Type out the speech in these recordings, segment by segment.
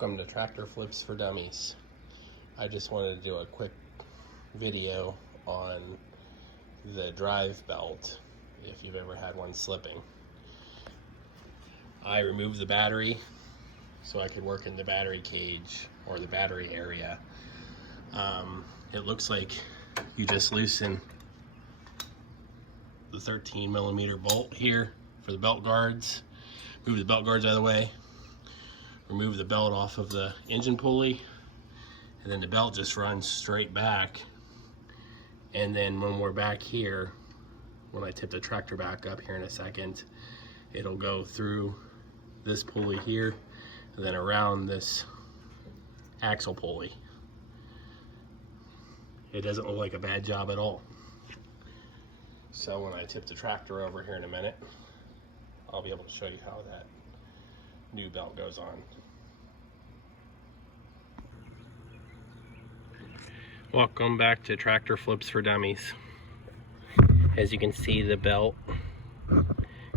Welcome to Tractor Flips for Dummies. I just wanted to do a quick video on the drive belt if you've ever had one slipping. I removed the battery so I could work in the battery cage or the battery area. It looks like you just loosen the 13mm bolt here for the belt guards. Move the belt guards out of the way. Remove the belt off of the engine pulley, and then the belt just runs straight back. And then when we're back here, when I tip the tractor back up here in a second, it'll go through this pulley here and then around this axle pulley. It doesn't look like a bad job at all. So when I tip the tractor over here in a minute, I'll be able to show you how that new belt goes on. Welcome back to Tractor Flips for Dummies. As you can see, the belt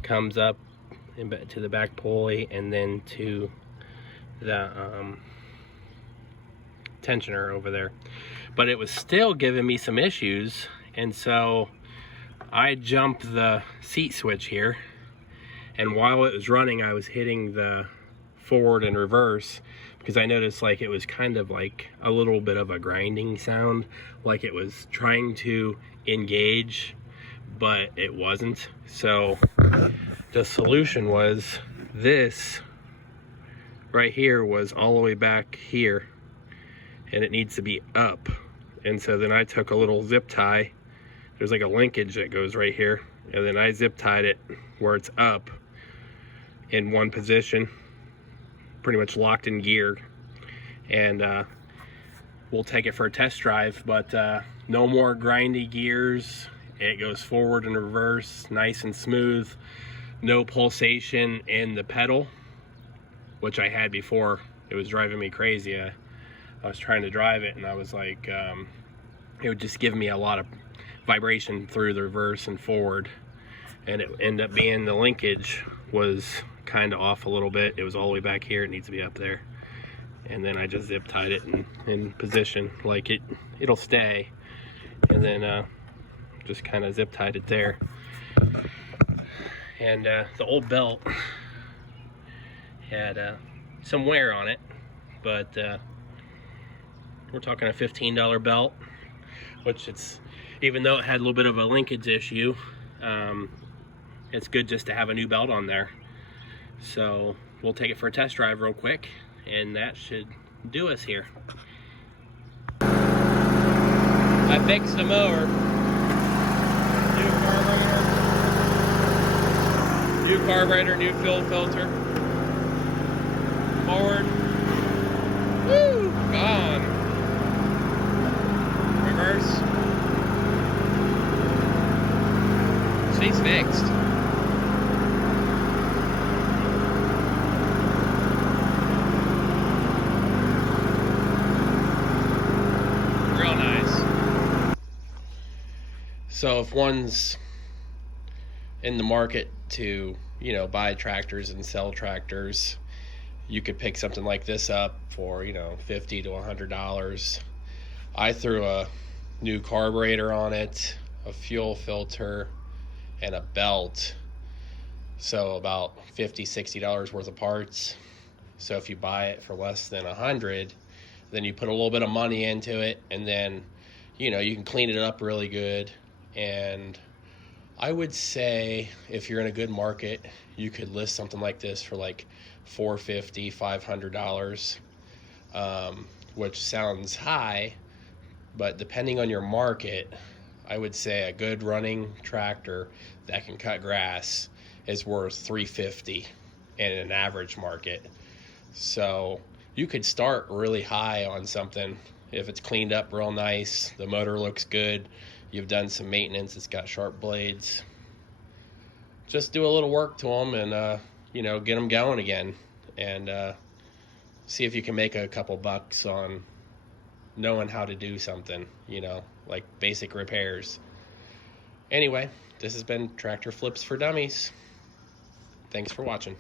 comes up to the back pulley and then to the tensioner over there. But it was still giving me some issues, and so I jumped the seat switch here, and while it was running I was hitting the forward and reverse because I noticed like it was kind of like a little bit of a grinding sound, like it was trying to engage but it wasn't. So the solution was this right here was all the way back here and it needs to be up. And so then I took a little zip tie. There's like a linkage that goes right here, and then I zip tied it where it's up in one position, pretty much locked in gear. And we'll take it for a test drive, but no more grindy gears. It goes forward and reverse nice and smooth. No pulsation in the pedal, which I had before. It was driving me crazy. I was trying to drive it and I was like, it would just give me a lot of vibration through the reverse and forward, and it ended up being the linkage was kind of off a little bit. It was all the way back here, it needs to be up there, and then I just zip tied it in position like it'll stay, and then just kind of zip tied it there. And the old belt had some wear on it, but we're talking a $15 belt, which it's, even though it had a little bit of a linkage issue, it's good just to have a new belt on there. So we'll take it for a test drive real quick, and that should do us here. I fixed the mower. New carburetor, new fuel filter. Forward. Woo! Gone. Reverse. She's fixed. Real nice. So if one's in the market to, buy tractors and sell tractors, you could pick something like this up for, $50 to $100. I threw a new carburetor on it, a fuel filter, and a belt, so about $50-$60 worth of parts. So if you buy it for less than $100, then you put a little bit of money into it, and then you can clean it up really good. And I would say if you're in a good market, you could list something like this for like $450, $500, which sounds high, but depending on your market, I would say a good running tractor that can cut grass is worth $350 in an average market. So you could start really high on something if it's cleaned up real nice, the motor looks good, you've done some maintenance, it's got sharp blades. Just do a little work to them and get them going again, and see if you can make a couple bucks on knowing how to do something, like basic repairs. Anyway, this has been Tractor Flips for Dummies. Thanks for watching.